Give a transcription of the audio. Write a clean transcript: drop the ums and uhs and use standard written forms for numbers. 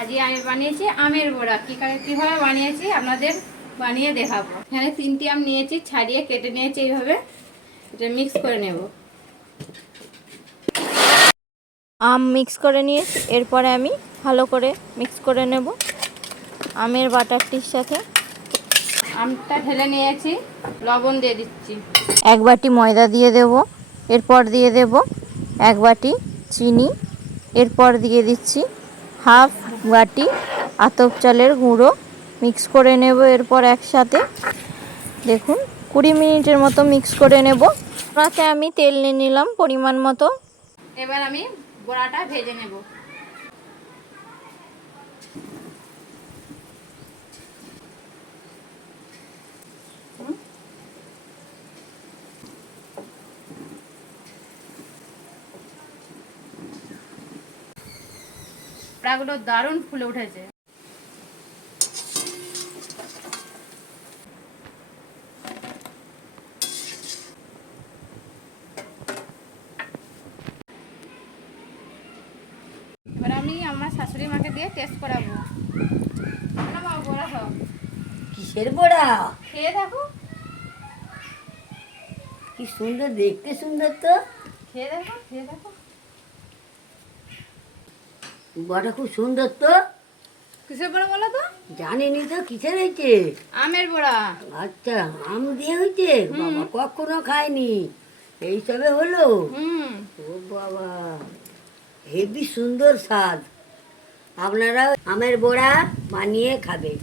আজকে আমি বানিয়েছি আমের বড়া। কীভাবে বানিয়েছি আপনাদের বানিয়ে দেখাবো। এখানে 3টি আম নিয়েছি, ছাড়িয়ে কেটে নিয়েছি এইভাবে। এটা মিক্স করে নেব। আম মিক্স করে নিয়েছি, এরপরে আমি ভালো করে মিক্স করে নেব আমের বাটারটির সাথে। আমটা ঢেলে নিয়েছি, লবণ দিয়ে দিচ্ছি। 1 বাটি ময়দা দিয়ে দেব, এরপর দিয়ে দেব 1 বাটি চিনি, এরপর দিয়ে দিচ্ছি হাফ বাটি আতপ চালের গুঁড়ো। মিক্স করে নেব এরপর একসাথে। দেখুন 20 মিনিটের মতো মিক্স করে নেব। তাতে আমি তেল নিয়ে নিলাম পরিমাণ মতো। এবার আমি বড়াটা ভেজে নেব। বড়াগুলো দারুণ ফুলে উঠেছে। এবার আমি আমার শাশুড়ি মাকে দিয়ে টেস্ট করাবো। মা বড়া খাও। কিসের বড়া? খেয়ে দেখো। কি সুন্দর দেখতে, সুন্দর তো। খেয়ে দেখো, খেয়ে দেখো। বড়া খুব সুন্দর তো। কিসের বড়া বলো তো? জানিনি তো কিসের হয়েছে। আমের বড়া। আচ্ছা, আম দিয়ে হয়েছে? বাবা কখনো খাইনি, এইসবে হলো। ও বাবা, হেবি সুন্দর স্বাদ। আপনারা আমের বড়া বানিয়ে খাবেন।